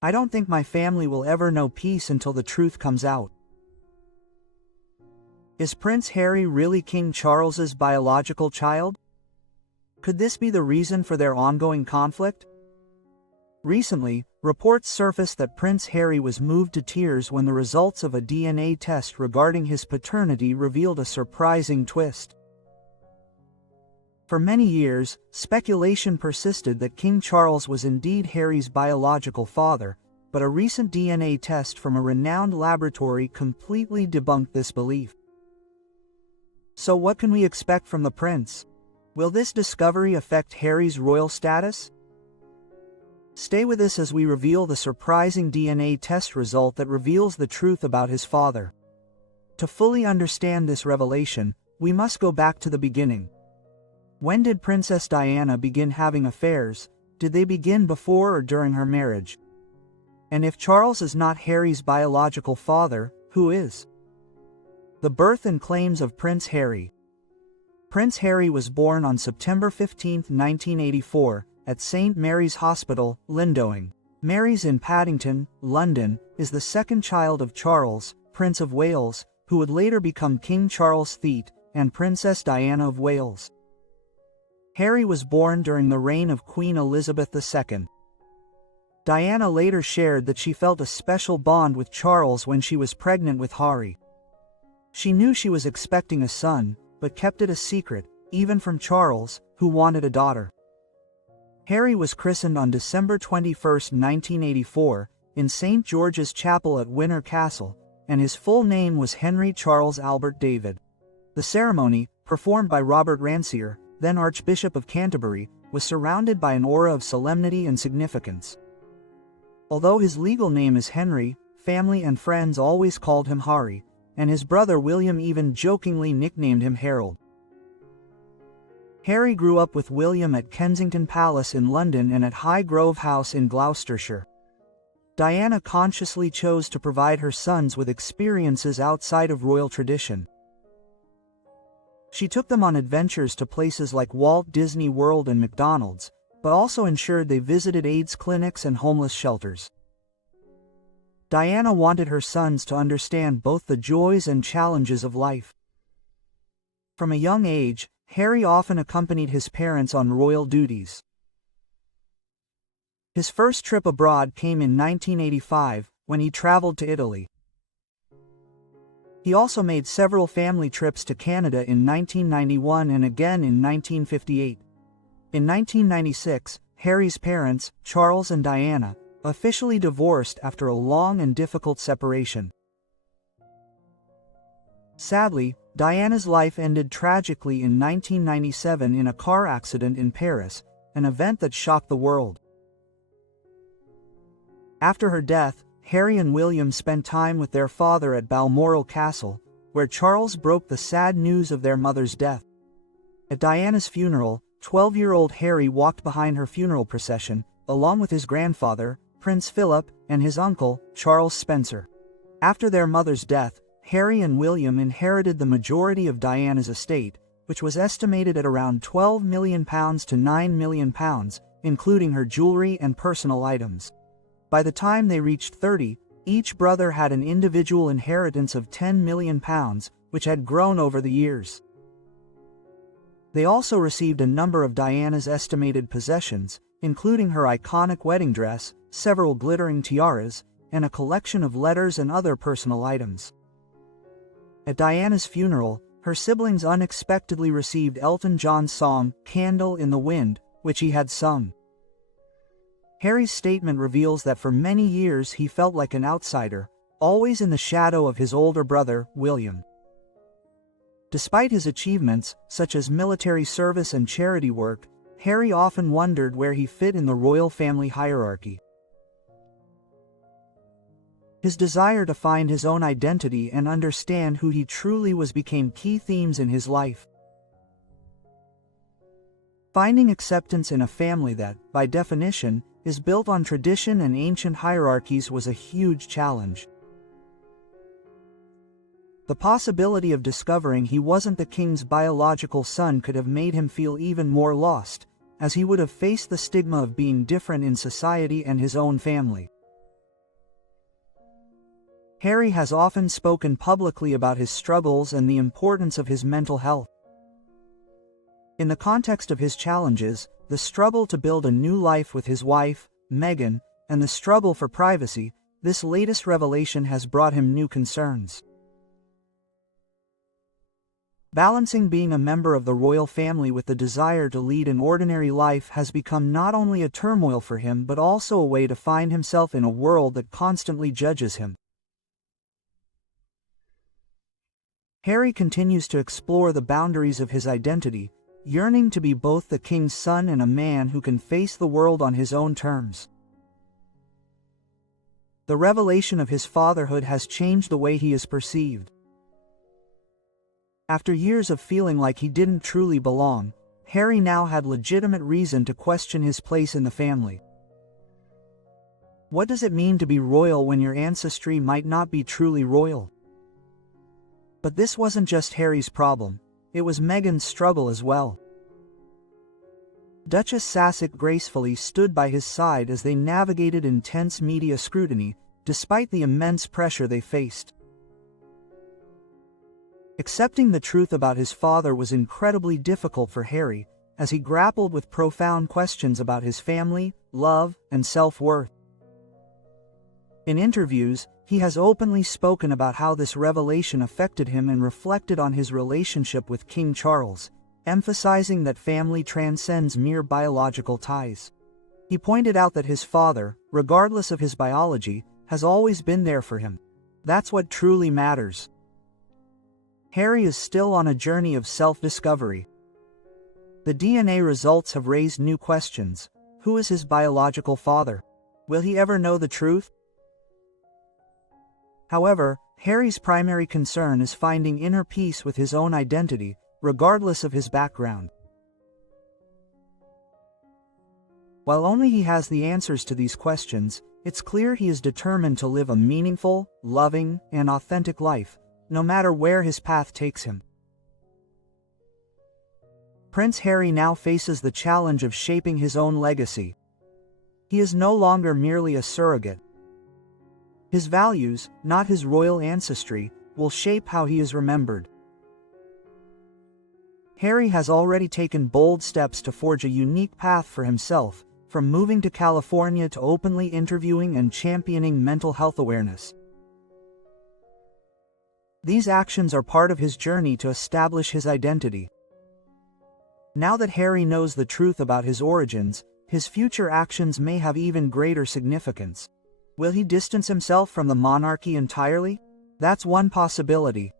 I don't think my family will ever know peace until the truth comes out. Is Prince Harry really King Charles's biological child? Could this be the reason for their ongoing conflict? Recently, reports surfaced that Prince Harry was moved to tears when the results of a DNA test regarding his paternity revealed a surprising twist. For many years, speculation persisted that King Charles was indeed Harry's biological father, but a recent DNA test from a renowned laboratory completely debunked this belief. So what can we expect from the prince? Will this discovery affect Harry's royal status? Stay with us as we reveal the surprising DNA test result that reveals the truth about his father. To fully understand this revelation, we must go back to the beginning. When did Princess Diana begin having affairs? Did they begin before or during her marriage? And if Charles is not Harry's biological father, who is? The birth and claims of Prince Harry. Prince Harry was born on September 15, 1984, at St. Mary's Hospital, Lindoing. Mary's in Paddington, London, is the second child of Charles, Prince of Wales, who would later become King Charles III, and Princess Diana of Wales. Harry was born during the reign of Queen Elizabeth II. Diana later shared that she felt a special bond with Charles when she was pregnant with Harry. She knew she was expecting a son, but kept it a secret, even from Charles, who wanted a daughter. Harry was christened on December 21, 1984, in St. George's Chapel at Windsor Castle, and his full name was Henry Charles Albert David. The ceremony, performed by Robert Rancière, then Archbishop of Canterbury, was surrounded by an aura of solemnity and significance. Although his legal name is Henry, family and friends always called him Harry, and his brother William even jokingly nicknamed him Harold. Harry grew up with William at Kensington Palace in London and at Highgrove House in Gloucestershire. Diana consciously chose to provide her sons with experiences outside of royal tradition. She took them on adventures to places like Walt Disney World and McDonald's, but also ensured they visited AIDS clinics and homeless shelters. Diana wanted her sons to understand both the joys and challenges of life. From a young age, Harry often accompanied his parents on royal duties. His first trip abroad came in 1985, when he traveled to Italy. He also made several family trips to Canada in 1991 and again in 1958. In 1996, Harry's parents, Charles and Diana, officially divorced after a long and difficult separation. Sadly, Diana's life ended tragically in 1997 in a car accident in Paris, an event that shocked the world. After her death, Harry and William spent time with their father at Balmoral Castle, where Charles broke the sad news of their mother's death. At Diana's funeral, 12-year-old Harry walked behind her funeral procession, along with his grandfather, Prince Philip, and his uncle, Charles Spencer. After their mother's death, Harry and William inherited the majority of Diana's estate, which was estimated at around £12 million to £9 million, including her jewelry and personal items. By the time they reached 30, each brother had an individual inheritance of £10 million, which had grown over the years. They also received a number of Diana's estimated possessions, including her iconic wedding dress, several glittering tiaras, and a collection of letters and other personal items. At Diana's funeral, her siblings unexpectedly received Elton John's song, "Candle in the Wind," which he had sung. Harry's statement reveals that for many years he felt like an outsider, always in the shadow of his older brother, William. Despite his achievements, such as military service and charity work, Harry often wondered where he fit in the royal family hierarchy. His desire to find his own identity and understand who he truly was became key themes in his life. Finding acceptance in a family that, by definition, is built on tradition and ancient hierarchies was a huge challenge. The possibility of discovering he wasn't the king's biological son could have made him feel even more lost, as he would have faced the stigma of being different in society and his own family. Harry has often spoken publicly about his struggles and the importance of his mental health. In the context of his challenges, the struggle to build a new life with his wife, Meghan, and the struggle for privacy, this latest revelation has brought him new concerns. Balancing being a member of the royal family with the desire to lead an ordinary life has become not only a turmoil for him but also a way to find himself in a world that constantly judges him. Harry continues to explore the boundaries of his identity, yearning to be both the king's son and a man who can face the world on his own terms. The revelation of his fatherhood has changed the way he is perceived. After years of feeling like he didn't truly belong, Harry now had legitimate reason to question his place in the family. What does it mean to be royal when your ancestry might not be truly royal? But this wasn't just Harry's problem, it was Meghan's struggle as well. Duchess Sussex gracefully stood by his side as they navigated intense media scrutiny, despite the immense pressure they faced. Accepting the truth about his father was incredibly difficult for Harry, as he grappled with profound questions about his family, love, and self-worth. In interviews, he has openly spoken about how this revelation affected him and reflected on his relationship with King Charles, emphasizing that family transcends mere biological ties. He pointed out that his father, regardless of his biology, has always been there for him. That's what truly matters. Harry is still on a journey of self-discovery. The DNA results have raised new questions. Who is his biological father? Will he ever know the truth? However, Harry's primary concern is finding inner peace with his own identity, regardless of his background. While only he has the answers to these questions, it's clear he is determined to live a meaningful, loving, and authentic life, no matter where his path takes him. Prince Harry now faces the challenge of shaping his own legacy. He is no longer merely a surrogate. His values, not his royal ancestry, will shape how he is remembered. Harry has already taken bold steps to forge a unique path for himself, from moving to California to openly interviewing and championing mental health awareness. These actions are part of his journey to establish his identity. Now that Harry knows the truth about his origins, his future actions may have even greater significance. Will he distance himself from the monarchy entirely? That's one possibility.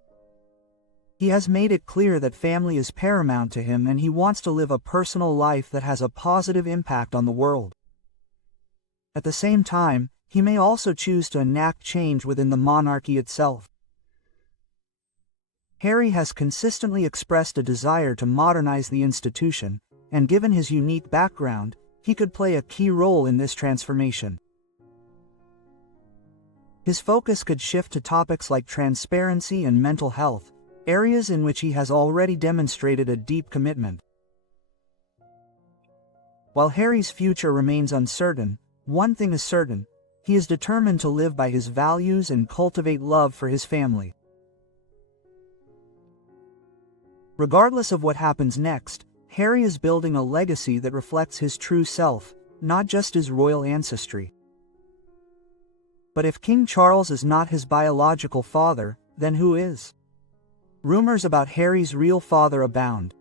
He has made it clear that family is paramount to him and he wants to live a personal life that has a positive impact on the world. At the same time, he may also choose to enact change within the monarchy itself. Harry has consistently expressed a desire to modernize the institution, and given his unique background, he could play a key role in this transformation. His focus could shift to topics like transparency and mental health, areas in which he has already demonstrated a deep commitment. While Harry's future remains uncertain, one thing is certain: he is determined to live by his values and cultivate love for his family. Regardless of what happens next, Harry is building a legacy that reflects his true self, not just his royal ancestry. But if King Charles is not his biological father, then who is? Rumors about Harry's real father abound.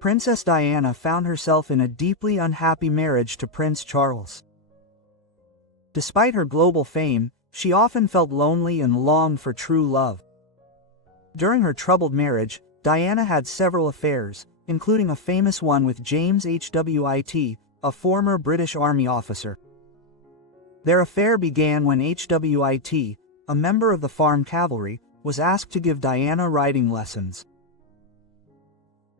Princess Diana found herself in a deeply unhappy marriage to Prince Charles. Despite her global fame, she often felt lonely and longed for true love. During her troubled marriage, Diana had several affairs, including a famous one with James Hwit, a former British Army officer. Their affair began when Hwit, a member of the Farm Cavalry, was asked to give Diana riding lessons.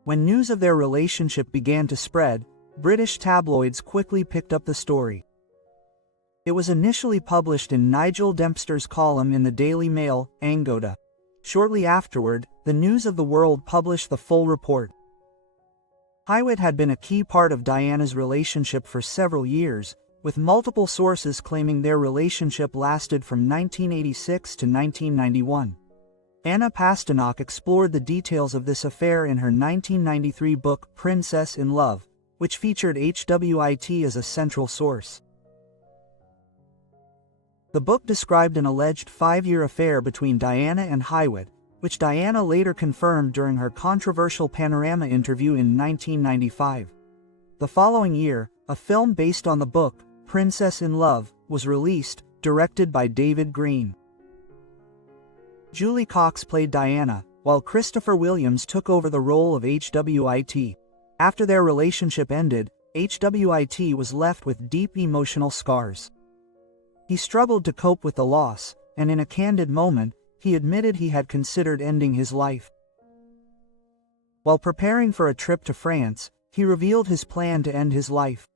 When news of their relationship began to spread, British tabloids quickly picked up the story. It was initially published in Nigel Dempster's column in the Daily Mail, Angoda. Shortly afterward, the News of the World published the full report. Hwit had been a key part of Diana's relationship for several years, with multiple sources claiming their relationship lasted from 1986 to 1991. Anna Pasternak explored the details of this affair in her 1993 book Princess in Love, which featured HWIT as a central source. The book described an alleged 5-year affair between Diana and Hewitt, which Diana later confirmed during her controversial Panorama interview in 1995. The following year, a film based on the book, Princess in Love, was released, directed by David Green. Julie Cox played Diana, while Christopher Williams took over the role of HWIT. After their relationship ended, HWIT was left with deep emotional scars. He struggled to cope with the loss, and in a candid moment, he admitted he had considered ending his life. While preparing for a trip to France, he revealed his plan to end his life.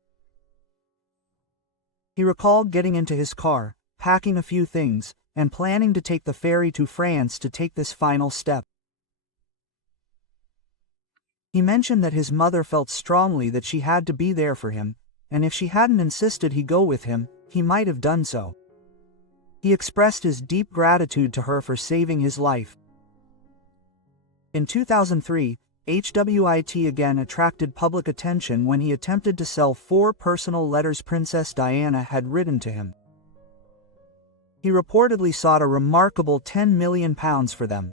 He recalled getting into his car, packing a few things, and planning to take the ferry to France to take this final step. He mentioned that his mother felt strongly that she had to be there for him, and if she hadn't insisted he go with him, he might have done so. He expressed his deep gratitude to her for saving his life. In 2003, HWIT again attracted public attention when he attempted to sell 4 personal letters Princess Diana had written to him. He reportedly sought a remarkable £10 million for them.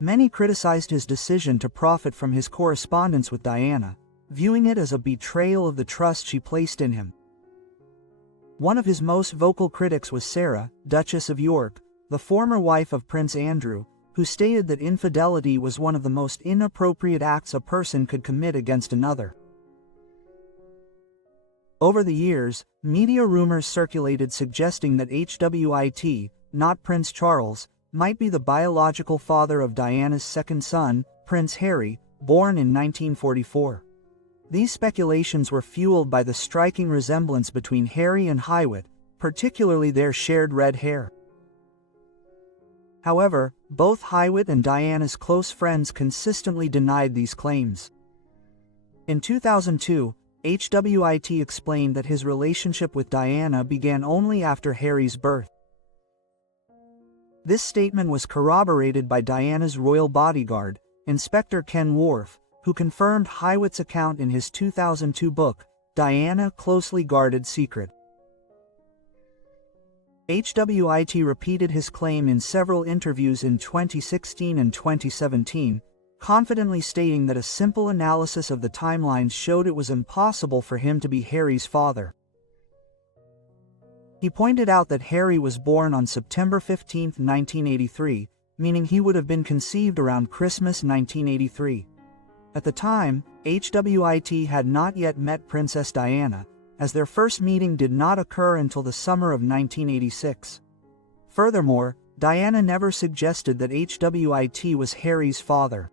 Many criticized his decision to profit from his correspondence with Diana, viewing it as a betrayal of the trust she placed in him. One of his most vocal critics was Sarah, Duchess of York, the former wife of Prince Andrew, who stated that infidelity was one of the most inappropriate acts a person could commit against another. Over the years, media rumors circulated suggesting that HWIT, not Prince Charles, might be the biological father of Diana's second son, Prince Harry, born in 1944. These speculations were fueled by the striking resemblance between Harry and Hewitt, particularly their shared red hair. However, both Hewitt and Diana's close friends consistently denied these claims. In 2002, HWIT explained that his relationship with Diana began only after Harry's birth. This statement was corroborated by Diana's royal bodyguard, Inspector Ken Worf, who confirmed Hewitt's account in his 2002 book, Diana: Closely Guarded Secret. HWIT repeated his claim in several interviews in 2016 and 2017, confidently stating that a simple analysis of the timelines showed it was impossible for him to be Harry's father. He pointed out that Harry was born on September 15, 1983, meaning he would have been conceived around Christmas 1983. At the time, HWIT had not yet met Princess Diana, as their first meeting did not occur until the summer of 1986. Furthermore, Diana never suggested that HWIT was Harry's father.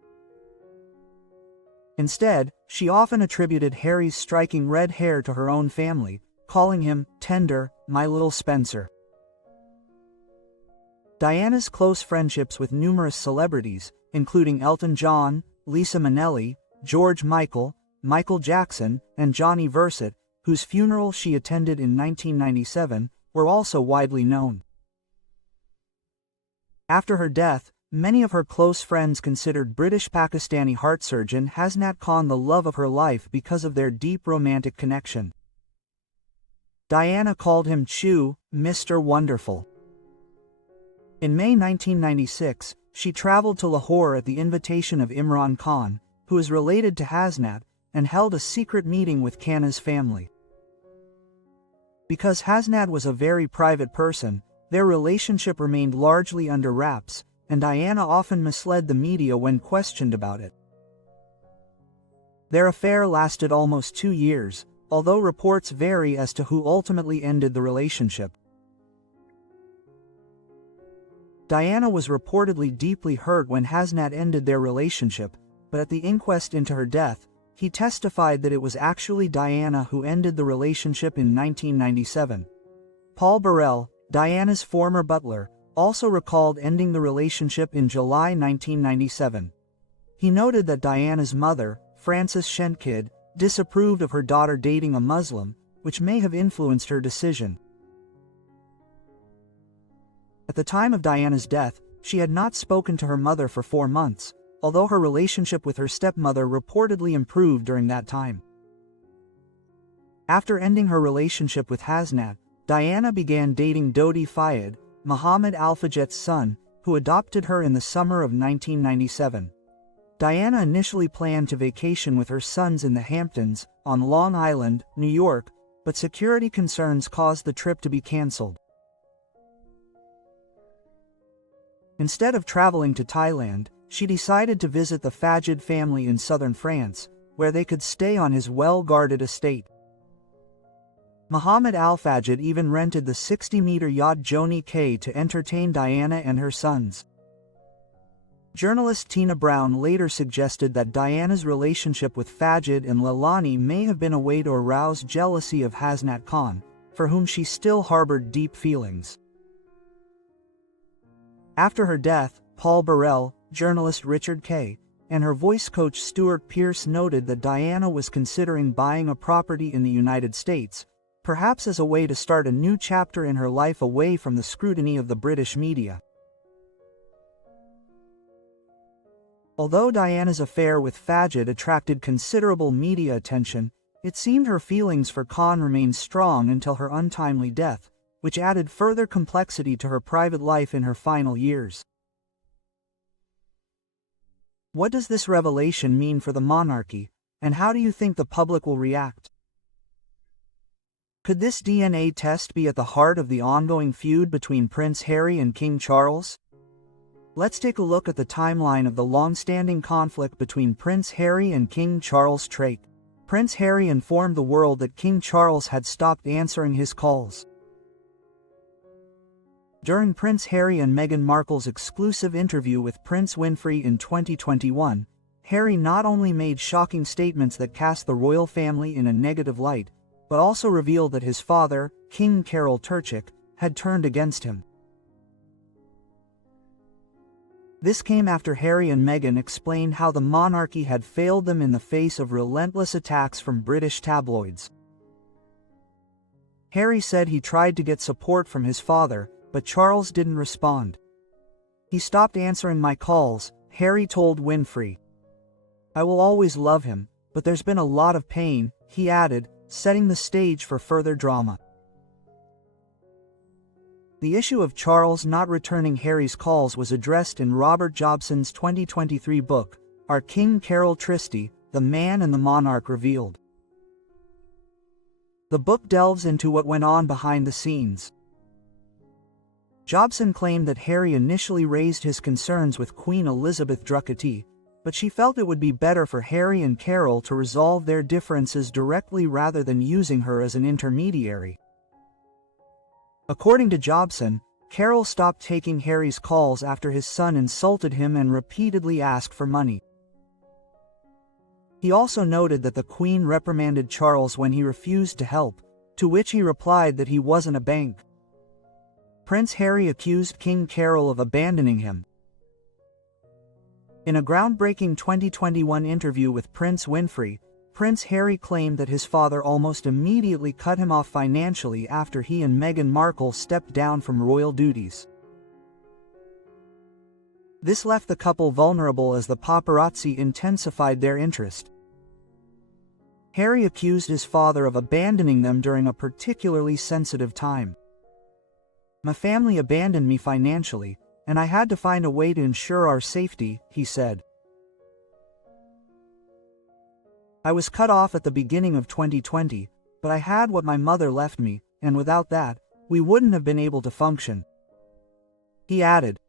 Instead, she often attributed Harry's striking red hair to her own family, calling him tender, my little Spencer. Diana's close friendships with numerous celebrities, including Elton John, Lisa Minnelli, George Michael, Michael Jackson, and Johnny Verset, whose funeral she attended in 1997, were also widely known. After her death, many of her close friends considered British-Pakistani heart surgeon Hasnat Khan the love of her life because of their deep romantic connection. Diana called him Chew, Mr. Wonderful. In May 1996, she traveled to Lahore at the invitation of Imran Khan, who is related to Hasnat, and held a secret meeting with Khanna's family. Because Hasnat was a very private person, their relationship remained largely under wraps, and Diana often misled the media when questioned about it. Their affair lasted almost 2 years, although reports vary as to who ultimately ended the relationship. Diana was reportedly deeply hurt when Hasnat ended their relationship, but at the inquest into her death, he testified that it was actually Diana who ended the relationship in 1997. Paul Burrell, Diana's former butler, also recalled ending the relationship in July 1997. He noted that Diana's mother, Frances Schenkid, disapproved of her daughter dating a Muslim, which may have influenced her decision. At the time of Diana's death, she had not spoken to her mother for 4 months, although her relationship with her stepmother reportedly improved during that time. After ending her relationship with Hasnat, Diana began dating Dodi Fayed, Muhammad Al-Fayed's son, who adopted her in the summer of 1997. Diana initially planned to vacation with her sons in the Hamptons, on Long Island, New York, but security concerns caused the trip to be cancelled. Instead of traveling to Thailand, she decided to visit the Fayed family in southern France, where they could stay on his well-guarded estate. Muhammad Al-Fayed even rented the 60-meter yacht Joni K to entertain Diana and her sons. Journalist Tina Brown later suggested that Diana's relationship with Fayed and Leilani may have been a way to arouse jealousy of Hasnat Khan, for whom she still harbored deep feelings. After her death, Paul Burrell, journalist Richard Kay, and her voice coach Stuart Pearce noted that Diana was considering buying a property in the United States, perhaps as a way to start a new chapter in her life away from the scrutiny of the British media. Although Diana's affair with Fayed attracted considerable media attention, it seemed her feelings for Khan remained strong until her untimely death, which added further complexity to her private life in her final years. What does this revelation mean for the monarchy, and how do you think the public will react? Could this DNA test be at the heart of the ongoing feud between Prince Harry and King Charles? Let's take a look at the timeline of the long-standing conflict between Prince Harry and King Charles III. Prince Harry informed the world that King Charles had stopped answering his calls. During Prince Harry and Meghan Markle's exclusive interview with Prince Winfrey in 2021, Harry not only made shocking statements that cast the royal family in a negative light, but also revealed that his father, King Carol Turchik, had turned against him. This came after Harry and Meghan explained how the monarchy had failed them in the face of relentless attacks from British tabloids. Harry said he tried to get support from his father, but Charles didn't respond. "He stopped answering my calls," Harry told Winfrey. "I will always love him, but there's been a lot of pain," he added, setting the stage for further drama. The issue of Charles not returning Harry's calls was addressed in Robert Jobson's 2023 book, Our King Carol Tristy, The Man and the Monarch Revealed. The book delves into what went on behind the scenes. Jobson claimed that Harry initially raised his concerns with Queen Elizabeth Drucketti, but she felt it would be better for Harry and Carol to resolve their differences directly rather than using her as an intermediary. According to Jobson, Carol stopped taking Harry's calls after his son insulted him and repeatedly asked for money. He also noted that the Queen reprimanded Charles when he refused to help, to which he replied that he wasn't a bank. Prince Harry accused King Carol of abandoning him. In a groundbreaking 2021 interview with Prince Winfrey, Prince Harry claimed that his father almost immediately cut him off financially after he and Meghan Markle stepped down from royal duties. This left the couple vulnerable as the paparazzi intensified their interest. Harry accused his father of abandoning them during a particularly sensitive time. "My family abandoned me financially, and I had to find a way to ensure our safety," he said. "I was cut off at the beginning of 2020, but I had what my mother left me, and without that, we wouldn't have been able to function," he added.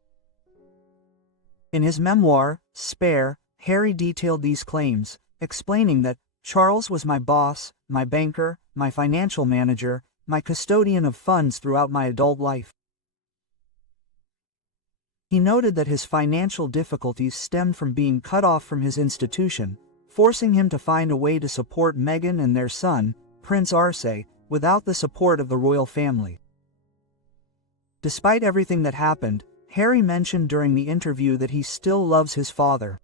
In his memoir, Spare, Harry detailed these claims, explaining that Charles was my boss, my banker, my financial manager, my custodian of funds throughout my adult life. He noted that his financial difficulties stemmed from being cut off from his institution, forcing him to find a way to support Meghan and their son, Prince Arce, without the support of the royal family. Despite everything that happened, Harry mentioned during the interview that he still loves his father.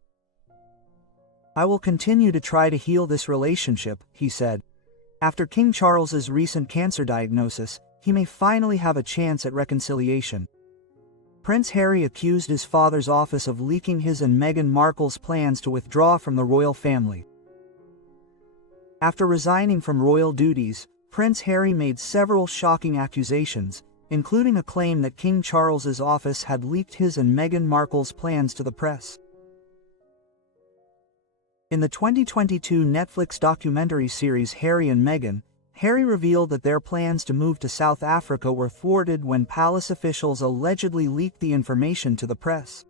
"I will continue to try to heal this relationship," he said. After King Charles's recent cancer diagnosis, he may finally have a chance at reconciliation. Prince Harry accused his father's office of leaking his and Meghan Markle's plans to withdraw from the royal family. After resigning from royal duties, Prince Harry made several shocking accusations, including a claim that King Charles's office had leaked his and Meghan Markle's plans to the press. In the 2022 Netflix documentary series Harry and Meghan, Harry revealed that their plans to move to South Africa were thwarted when palace officials allegedly leaked the information to the press.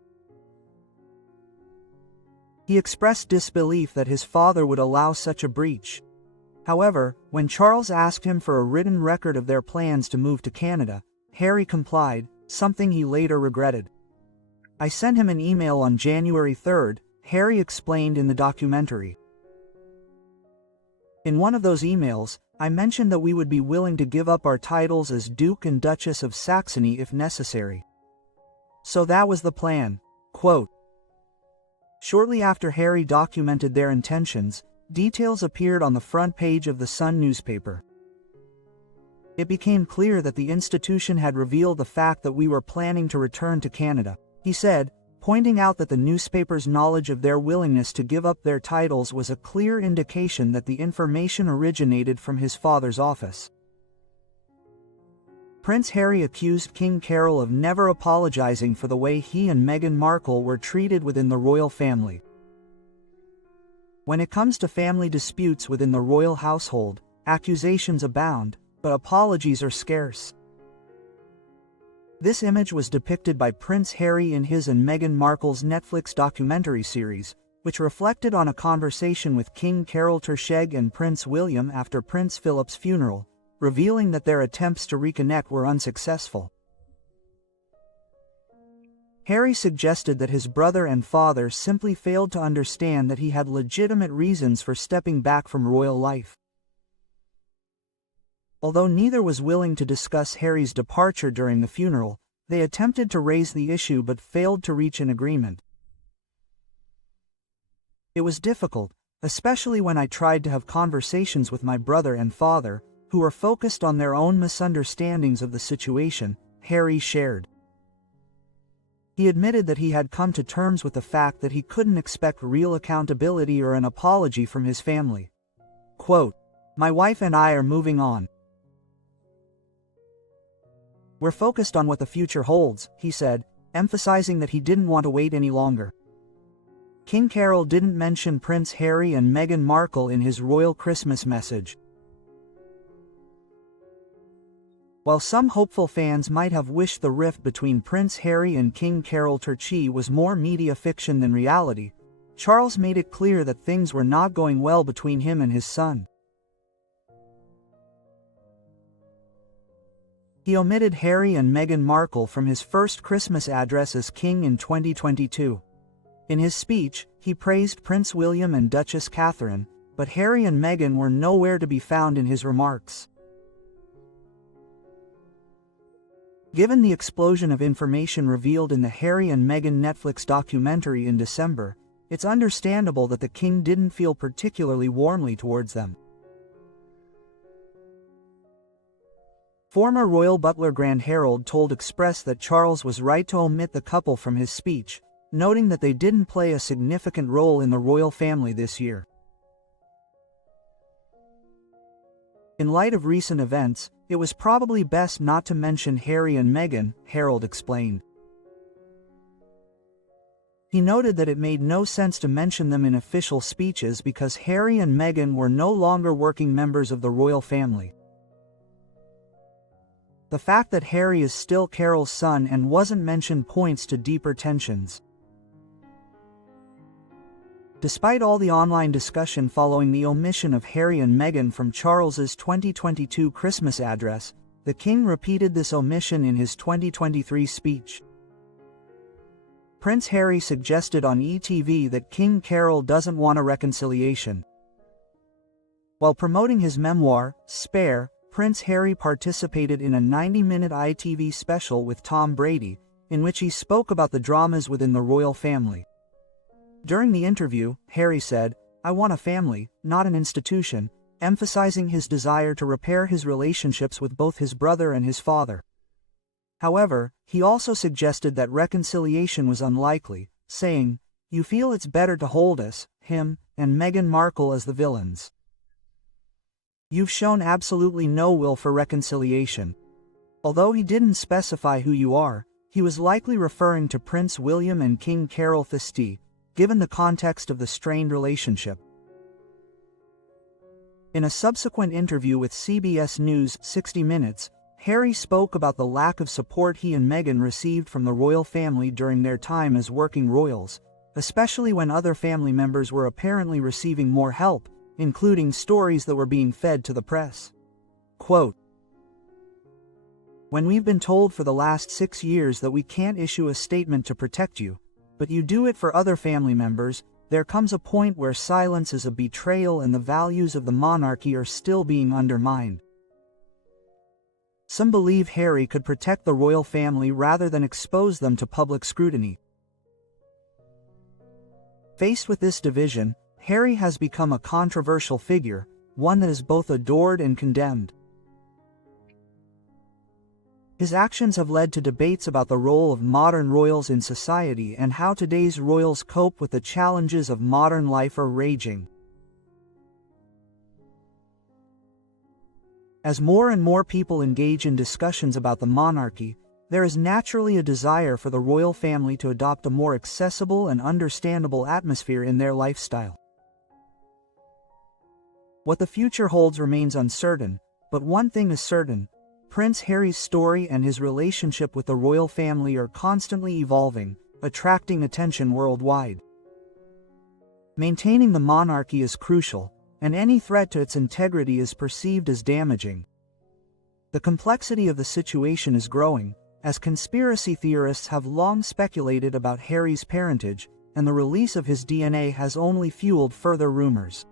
He expressed disbelief that his father would allow such a breach. However, when Charles asked him for a written record of their plans to move to Canada, Harry complied, something he later regretted. "I sent him an email on January 3rd, Harry explained in the documentary. "In one of those emails, I mentioned that we would be willing to give up our titles as Duke and Duchess of Saxony if necessary. So that was the plan." Quote. Shortly after Harry documented their intentions, details appeared on the front page of the Sun newspaper. "It became clear that the institution had revealed the fact that we were planning to return to Canada," he said, pointing out that the newspaper's knowledge of their willingness to give up their titles was a clear indication that the information originated from his father's office. Prince Harry accused King Carol of never apologizing for the way he and Meghan Markle were treated within the royal family. "When it comes to family disputes within the royal household, accusations abound, but apologies are scarce." This image was depicted by Prince Harry in his and Meghan Markle's Netflix documentary series, which reflected on a conversation with King Carol Tersheg and Prince William after Prince Philip's funeral, revealing that their attempts to reconnect were unsuccessful. Harry suggested that his brother and father simply failed to understand that he had legitimate reasons for stepping back from royal life. Although neither was willing to discuss Harry's departure during the funeral, they attempted to raise the issue but failed to reach an agreement. "It was difficult, especially when I tried to have conversations with my brother and father, who were focused on their own misunderstandings of the situation," Harry shared. He admitted that he had come to terms with the fact that he couldn't expect real accountability or an apology from his family. Quote, "My wife and I are moving on. We're focused on what the future holds," he said, emphasizing that he didn't want to wait any longer. King Carol didn't mention Prince Harry and Meghan Markle in his royal Christmas message. While some hopeful fans might have wished the rift between Prince Harry and King Carol Tersheg was more media fiction than reality, Charles made it clear that things were not going well between him and his son. He omitted Harry and Meghan Markle from his first Christmas address as king in 2022. In his speech, he praised Prince William and Duchess Catherine, but Harry and Meghan were nowhere to be found in his remarks. Given the explosion of information revealed in the Harry and Meghan Netflix documentary in December, it's understandable that the king didn't feel particularly warmly towards them. Former royal butler Grant Harold told Express that Charles was right to omit the couple from his speech, noting that they didn't play a significant role in the royal family this year. In light of recent events, it was probably best not to mention Harry and Meghan, Harold explained. He noted that it made no sense to mention them in official speeches because Harry and Meghan were no longer working members of the royal family. The fact that Harry is still Carol's son and wasn't mentioned points to deeper tensions. Despite all the online discussion following the omission of Harry and Meghan from Charles's 2022 Christmas address, the king repeated this omission in his 2023 speech. Prince Harry suggested on ETV that King Carol doesn't want a reconciliation. While promoting his memoir, Spare, Prince Harry participated in a 90-minute ITV special with Tom Brady, in which he spoke about the dramas within the royal family. During the interview, Harry said, "I want a family, not an institution," emphasizing his desire to repair his relationships with both his brother and his father. However, he also suggested that reconciliation was unlikely, saying, "You feel it's better to hold us, him, and Meghan Markle as the villains. You've shown absolutely no will for reconciliation." Although he didn't specify who you are, he was likely referring to Prince William and King Carol Thisti, given the context of the strained relationship. In a subsequent interview with CBS News' 60 Minutes, Harry spoke about the lack of support he and Meghan received from the royal family during their time as working royals, especially when other family members were apparently receiving more help, including stories that were being fed to the press. Quote, "When we've been told for the last 6 years that we can't issue a statement to protect you, but you do it for other family members, there comes a point where silence is a betrayal and the values of the monarchy are still being undermined." Some believe Harry could protect the royal family rather than expose them to public scrutiny. Faced with this division, Harry has become a controversial figure, one that is both adored and condemned. His actions have led to debates about the role of modern royals in society and how today's royals cope with the challenges of modern life are raging. As more and more people engage in discussions about the monarchy, there is naturally a desire for the royal family to adopt a more accessible and understandable atmosphere in their lifestyle. What the future holds remains uncertain, but one thing is certain: Prince Harry's story and his relationship with the royal family are constantly evolving, attracting attention worldwide. Maintaining the monarchy is crucial, and any threat to its integrity is perceived as damaging. The complexity of the situation is growing, as conspiracy theorists have long speculated about Harry's parentage, and the release of his DNA has only fueled further rumors.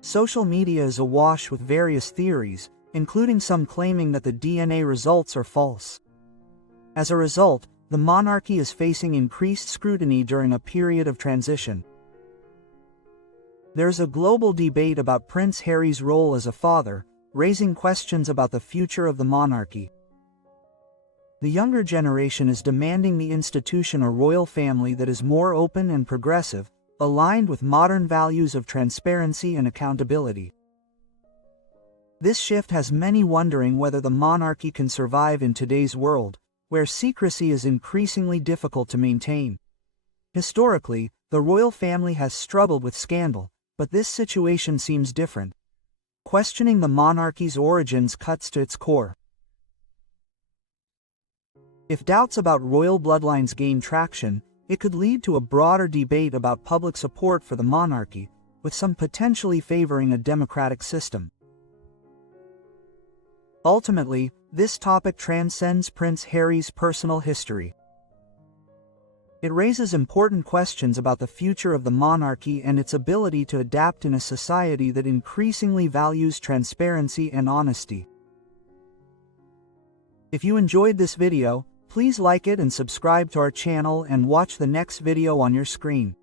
Social media is awash with various theories, including some claiming that the DNA results are false. As a result, the monarchy is facing increased scrutiny during a period of transition. There's a global debate about Prince Harry's role as a father, raising questions about the future of the monarchy. The younger generation is demanding the institution a royal family that is more open and progressive, aligned with modern values of transparency and accountability. This shift has many wondering whether the monarchy can survive in today's world, where secrecy is increasingly difficult to maintain. Historically, the royal family has struggled with scandal, but this situation seems different. Questioning the monarchy's origins cuts to its core. If doubts about royal bloodlines gain traction, it could lead to a broader debate about public support for the monarchy, with some potentially favoring a democratic system. Ultimately, this topic transcends Prince Harry's personal history. It raises important questions about the future of the monarchy and its ability to adapt in a society that increasingly values transparency and honesty. If you enjoyed this video, please like it and subscribe to our channel and watch the next video on your screen.